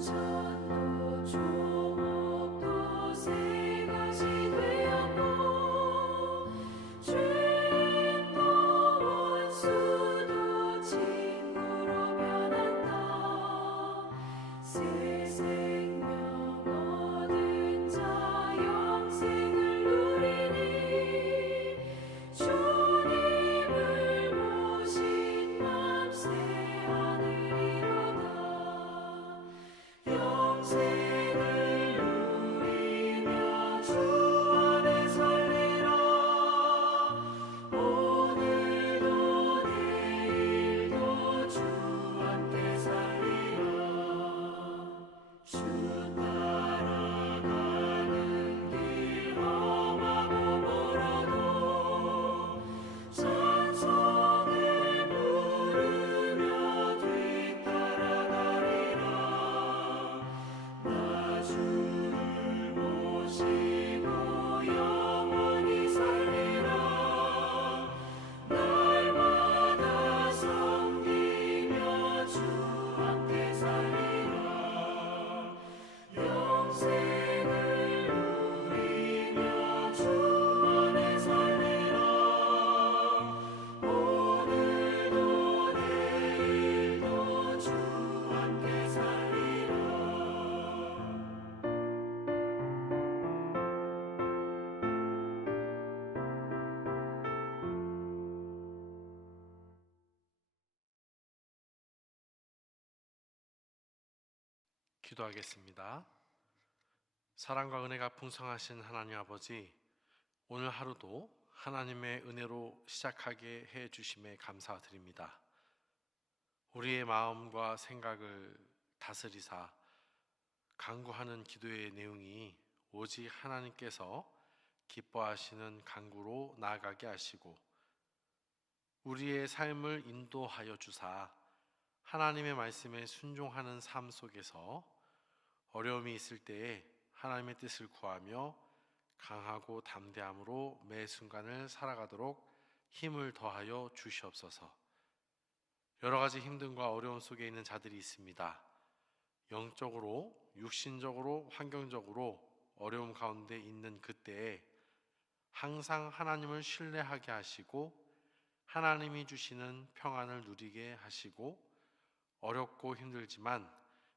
천도 종업도 새 것이 되었고 죄도 원수도 친구로 변한다. 새 생명 얻은 자 영생을 누리니 주님을 모신 맘 새 하늘이로다. 영생을 누리며 주 안에 살리라. 오늘도 내일도 주 함께 살리라. 주 따라가는 길 험하고 멀어도 찬송을 부르며 뒤따라가리라. 나 주를 모시고 영원히 살리라. 날마다 섬기며 주 함께 살리라. 영생을 누리며 주 안에 살리라. 오늘도 내일도 주 함께 살리라. 기도하겠습니다. 사랑과 은혜가 풍성하신 하나님 아버지, 오늘 하루도 하나님의 은혜로 시작하게 해 주심에 감사드립니다. 우리의 마음과 생각을 다스리사 간구하는 기도의 내용이 오직 하나님께서 기뻐하시는 간구로 나아가게 하시고 우리의 삶을 인도하여 주사 하나님의 말씀에 순종하는 삶 속에서 어려움이 있을 때에 하나님의 뜻을 구하며 강하고 담대함으로 매 순간을 살아가도록 힘을 더하여 주시옵소서. 여러 가지 힘듦과 어려움 속에 있는 자들이 있습니다. 영적으로, 육신적으로, 환경적으로 어려움 가운데 있는 그때에 항상 하나님을 신뢰하게 하시고 하나님이 주시는 평안을 누리게 하시고 어렵고 힘들지만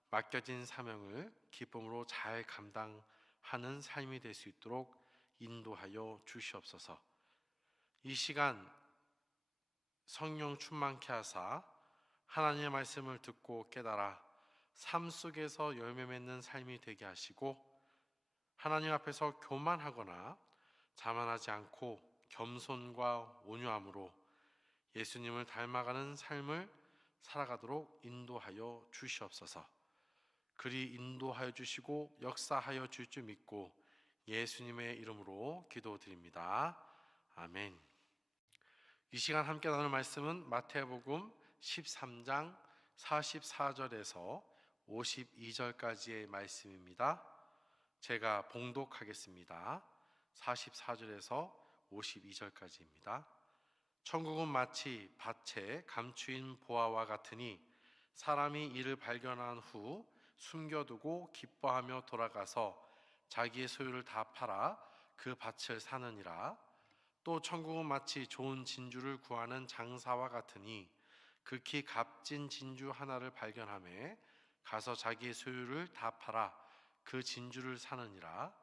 맡겨진 사명을 기쁨으로 잘 감당하는 삶이 될 수 있도록 인도하여 주시옵소서. 이 시간 성령 충만케 하사 하나님의 말씀을 듣고 깨달아 삶 속에서 열매 맺는 삶이 되게 하시고 하나님 앞에서 교만하거나 자만하지 않고 겸손과 온유함으로 예수님을 닮아가는 삶을 살아가도록 인도하여 주시옵소서. 그리 인도하여 주시고 역사하여 줄 줄 믿고 예수님의 이름으로 기도드립니다. 아멘. 이 시간 함께 나눌 말씀은 마태복음 13장 44절에서 52절까지의 말씀입니다. 제가 봉독하겠습니다. 44절에서 52절까지입니다. 천국은 마치 밭에 감추인 보화와 같으니 사람이 이를 발견한 후 숨겨두고 기뻐하며 돌아가서 자기의 소유를 다 팔아 그 밭을 사느니라. 또 천국은 마치 좋은 진주를 구하는 장사와 같으니 극히 값진 진주 하나를 발견하매 가서 자기의 소유를 다 팔아 그 진주를 사느니라.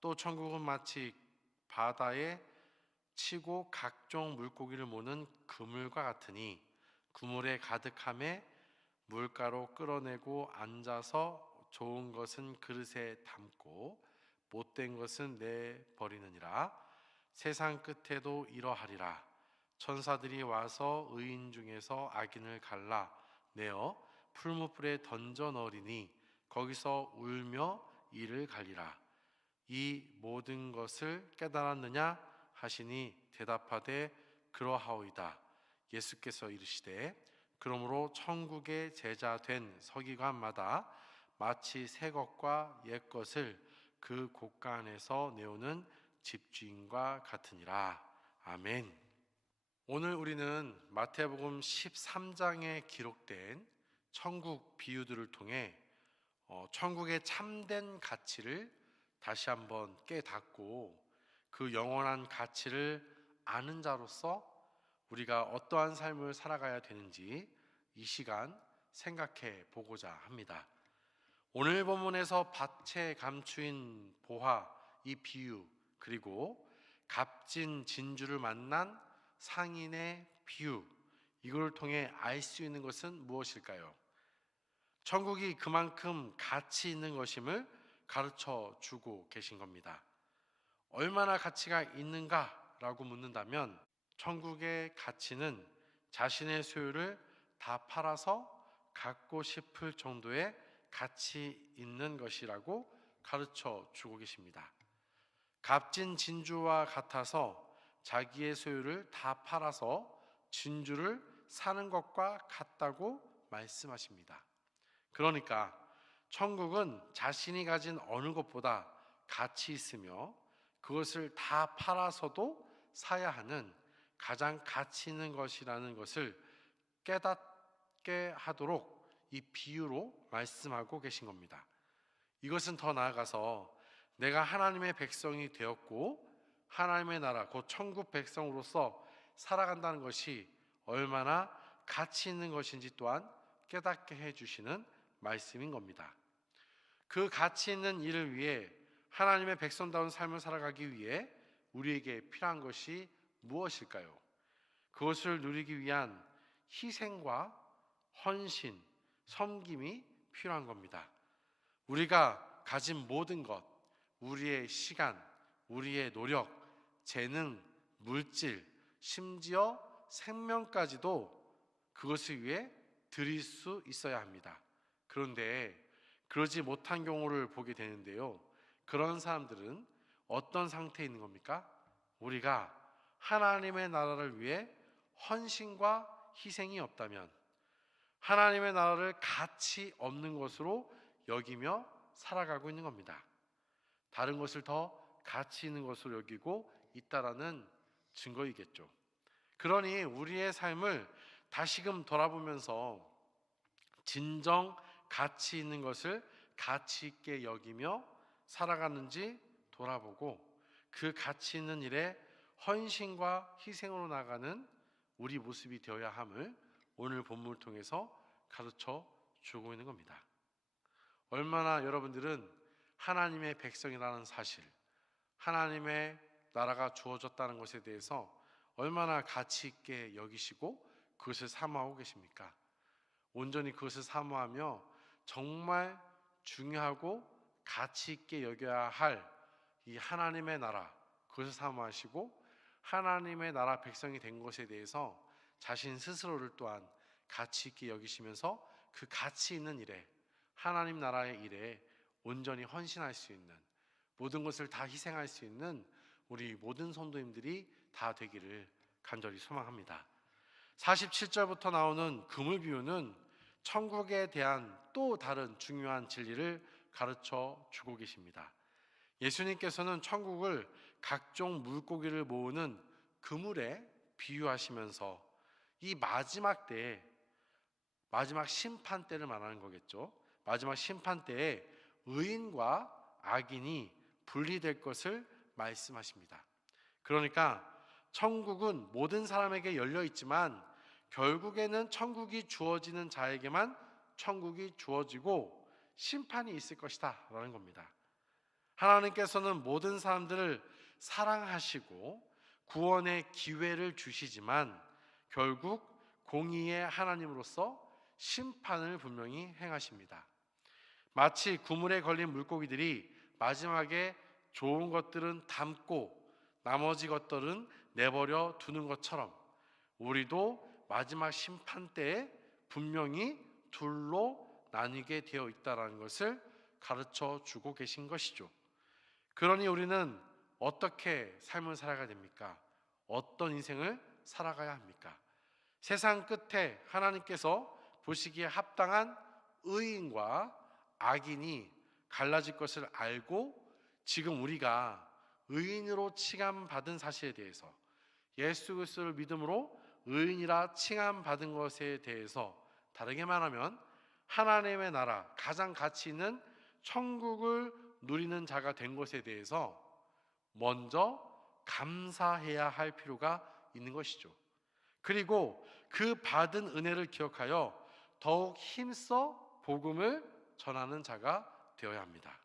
또 천국은 마치 바다에 치고 각종 물고기를 모는 그물과 같으니 그물에 가득함에 물가로 끌어내고 앉아서 좋은 것은 그릇에 담고 못된 것은 내버리느니라. 세상 끝에도 이러하리라. 천사들이 와서 의인 중에서 악인을 갈라 내어 풀무불에 던져 넣으리니 거기서 울며 이를 갈리라. 이 모든 것을 깨달았느냐 하시니 대답하되 그러하오이다. 예수께서 이르시되 그러므로 천국의 제자 된 서기관마다 마치 새 것과 옛 것을 그 곳간에서 내오는 집주인과 같으니라. 아멘. 오늘 우리는 마태복음 13장에 기록된 천국 비유들을 통해 천국의 참된 가치를 다시 한번 깨닫고 그 영원한 가치를 아는 자로서 우리가 어떠한 삶을 살아가야 되는지 이 시간 생각해 보고자 합니다. 오늘 본문에서 밭에 감추인 보화, 이 비유, 그리고 값진 진주를 만난 상인의 비유, 이걸 통해 알 수 있는 것은 무엇일까요? 천국이 그만큼 가치 있는 것임을 가르쳐 주고 계신 겁니다. 얼마나 가치가 있는가라고 묻는다면 천국의 가치는 자신의 소유를 다 팔아서 갖고 싶을 정도의 가치 있는 것이라고 가르쳐 주고 계십니다. 값진 진주와 같아서 자기의 소유를 다 팔아서 진주를 사는 것과 같다고 말씀하십니다. 그러니까 천국은 자신이 가진 어느 것보다 가치 있으며 그것을 다 팔아서도 사야 하는 가장 가치 있는 것이라는 것을 깨닫게 하도록 이 비유로 말씀하고 계신 겁니다. 이것은 더 나아가서 내가 하나님의 백성이 되었고 하나님의 나라 곧 천국 백성으로서 살아간다는 것이 얼마나 가치 있는 것인지 또한 깨닫게 해주시는 말씀인 겁니다. 그 가치 있는 일을 위해 하나님의 백성다운 삶을 살아가기 위해 우리에게 필요한 것이 무엇일까요? 그것을 누리기 위한 희생과 헌신, 섬김이 필요한 겁니다. 우리가 가진 모든 것, 우리의 시간, 우리의 노력, 재능, 물질, 심지어 생명까지도 그것을 위해 드릴 수 있어야 합니다. 그런데 그러지 못한 경우를 보게 되는데요. 그런 사람들은 어떤 상태에 있는 겁니까? 우리가 하나님의 나라를 위해 헌신과 희생이 없다면 하나님의 나라를 가치 없는 것으로 여기며 살아가고 있는 겁니다. 다른 것을 더 가치 있는 것으로 여기고 있다라는 증거이겠죠. 그러니 우리의 삶을 다시금 돌아보면서 진정 가치 있는 것을 가치 있게 여기며 살아가는지 돌아보고 그 가치 있는 일에 헌신과 희생으로 나가는 우리 모습이 되어야 함을 오늘 본문을 통해서 가르쳐 주고 있는 겁니다. 얼마나 여러분들은 하나님의 백성이라는 사실, 하나님의 나라가 주어졌다는 것에 대해서 얼마나 가치 있게 여기시고 그것을 사모하고 계십니까? 온전히 그것을 사모하며 정말 중요하고 가치 있게 여겨야 할 이 하나님의 나라, 그것을 사모하시고 하나님의 나라 백성이 된 것에 대해서 자신 스스로를 또한 가치 있게 여기시면서 그 가치 있는 일에, 하나님 나라의 일에 온전히 헌신할 수 있는, 모든 것을 다 희생할 수 있는 우리 모든 성도님들이 다 되기를 간절히 소망합니다. 47절부터 나오는 그물 비유는 천국에 대한 또 다른 중요한 진리를 가르쳐 주고 계십니다. 예수님께서는 천국을 각종 물고기를 모으는 그물에 비유하시면서 이 마지막 때에, 마지막 심판 때를 말하는 거겠죠. 마지막 심판 때에 의인과 악인이 분리될 것을 말씀하십니다. 그러니까 천국은 모든 사람에게 열려 있지만 결국에는 천국이 주어지는 자에게만 천국이 주어지고 심판이 있을 것이다 라는 겁니다. 하나님께서는 모든 사람들을 사랑하시고 구원의 기회를 주시지만 결국 공의의 하나님으로서 심판을 분명히 행하십니다. 마치 그물에 걸린 물고기들이 마지막에 좋은 것들은 담고 나머지 것들은 내버려 두는 것처럼 우리도 마지막 심판 때에 분명히 둘로 나뉘게 되어 있다는 것을 가르쳐 주고 계신 것이죠. 그러니 우리는 어떻게 삶을 살아가야 됩니까? 어떤 인생을 살아가야 합니까? 세상 끝에 하나님께서 보시기에 합당한 의인과 악인이 갈라질 것을 알고 지금 우리가 의인으로 칭함받은 사실에 대해서, 예수 그리스도를 믿음으로 의인이라 칭함받은 것에 대해서, 다르게 말하면 하나님의 나라, 가장 가치 있는 천국을 누리는 자가 된 것에 대해서 먼저 감사해야 할 필요가 있는 것이죠. 그리고 그 받은 은혜를 기억하여 더욱 힘써 복음을 전하는 자가 되어야 합니다.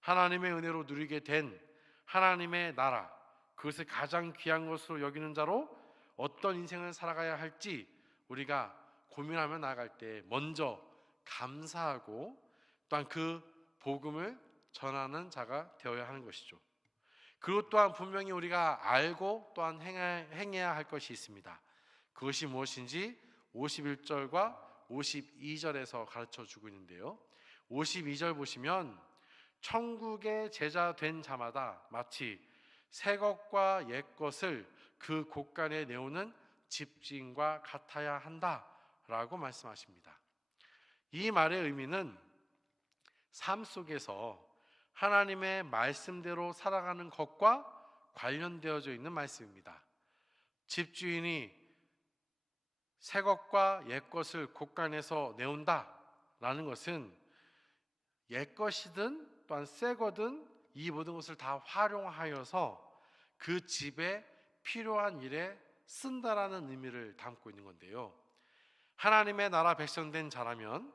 하나님의 은혜로 누리게 된 하나님의 나라, 그것을 가장 귀한 것으로 여기는 자로 어떤 인생을 살아가야 할지 우리가 고민하며 나아갈 때 먼저 감사하고 또한 그 복음을 전하는 자가 되어야 하는 것이죠. 그것 또한 분명히 우리가 알고 또한 행해야 할 것이 있습니다. 그것이 무엇인지 51절과 52절에서 가르쳐 주고 있는데요. 52절 보시면 천국의 제자 된 자마다 마치 새 것과 옛 것을 그 곳간에 내오는 집주인과 같아야 한다라고 말씀하십니다. 이 말의 의미는 삶 속에서 하나님의 말씀대로 살아가는 것과 관련되어져 있는 말씀입니다. 집주인이 새 것과 옛 것을 곳간에서 내온다라는 것은 옛 것이든 또한 새 거든 이 모든 것을 다 활용하여서 그 집에 필요한 일에 쓴다라는 의미를 담고 있는 건데요. 하나님의 나라 백성 된 자라면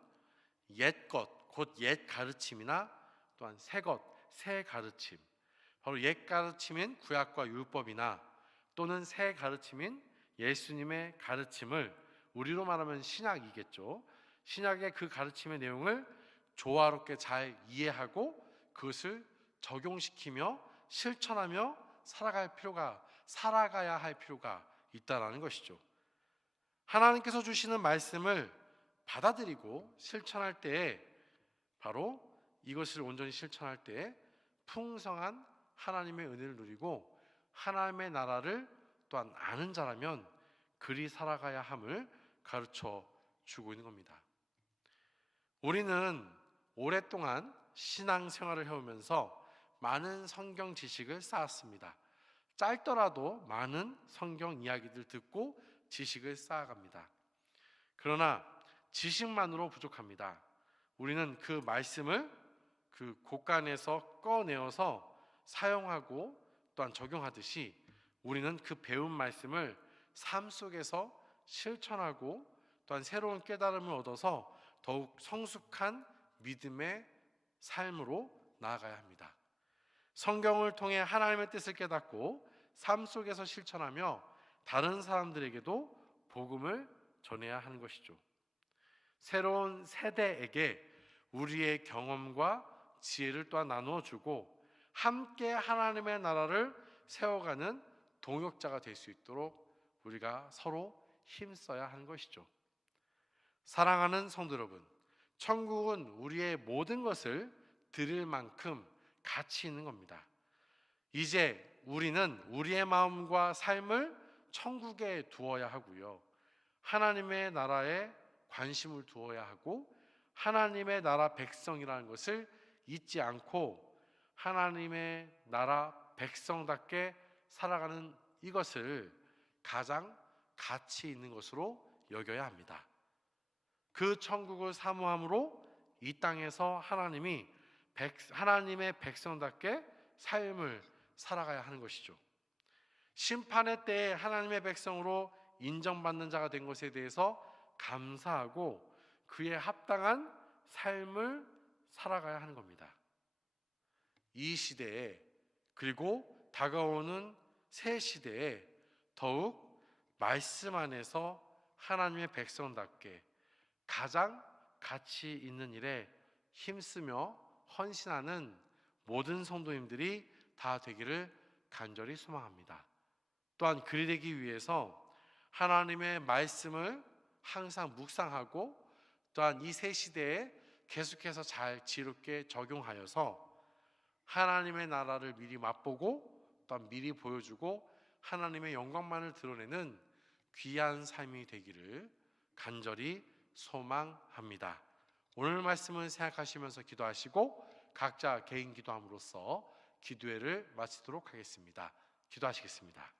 옛 것, 곧 옛 가르침이나 또한 새 것, 새 가르침, 바로 옛 가르침인 구약과 율법이나 또는 새 가르침인 예수님의 가르침을 우리로 말하면 신약이겠죠. 신약의 그 가르침의 내용을 조화롭게 잘 이해하고 그것을 적용시키며 실천하며 살아가야 할 필요가 있다라는 것이죠. 하나님께서 주시는 말씀을 받아들이고 실천할 때에 바로 이것을 온전히 실천할 때에 풍성한 하나님의 은혜를 누리고 하나님의 나라를 또한 아는 자라면 그리 살아가야 함을 가르쳐 주고 있는 겁니다. 우리는 오랫동안 신앙생활을 해오면서 많은 성경 지식을 쌓았습니다. 짧더라도 많은 성경 이야기들 듣고 지식을 쌓아갑니다. 그러나 지식만으로 부족합니다. 우리는 그 말씀을 그 곳간에서 꺼내어서 사용하고 또한 적용하듯이 우리는 그 배운 말씀을 삶 속에서 실천하고 또한 새로운 깨달음을 얻어서 더욱 성숙한 믿음의 삶으로 나아가야 합니다. 성경을 통해 하나님의 뜻을 깨닫고 삶 속에서 실천하며 다른 사람들에게도 복음을 전해야 하는 것이죠. 새로운 세대에게 우리의 경험과 지혜를 또한 나누어 주고 함께 하나님의 나라를 세워가는 동역자가 될 수 있도록 우리가 서로 힘써야 하는 것이죠. 사랑하는 성도 여러분, 천국은 우리의 모든 것을 드릴 만큼 가치 있는 겁니다. 이제 우리는 우리의 마음과 삶을 천국에 두어야 하고요. 하나님의 나라에 관심을 두어야 하고 하나님의 나라 백성이라는 것을 잊지 않고 하나님의 나라 백성답게 살아가는 이것을 가장 가치 있는 것으로 여겨야 합니다. 그 천국을 사모함으로 이 땅에서 하나님의 백성답게 삶을 살아가야 하는 것이죠. 심판의 때에 하나님의 백성으로 인정받는 자가 된 것에 대해서 감사하고 그에 합당한 삶을 살아가야 하는 겁니다. 이 시대에 그리고 다가오는 새 시대에 더욱 말씀 안에서 하나님의 백성답게 가장 가치 있는 일에 힘쓰며 헌신하는 모든 성도님들이 다 되기를 간절히 소망합니다. 또한 그리 되기 위해서 하나님의 말씀을 항상 묵상하고 또한 이 새 시대에 계속해서 잘 지혜롭게 적용하여서 하나님의 나라를 미리 맛보고 또한 미리 보여주고 하나님의 영광만을 드러내는 귀한 삶이 되기를 간절히 소망합니다. 오늘 말씀을 생각하시면서 기도하시고 각자 개인 기도함으로써 기도회를 마치도록 하겠습니다. 기도하시겠습니다.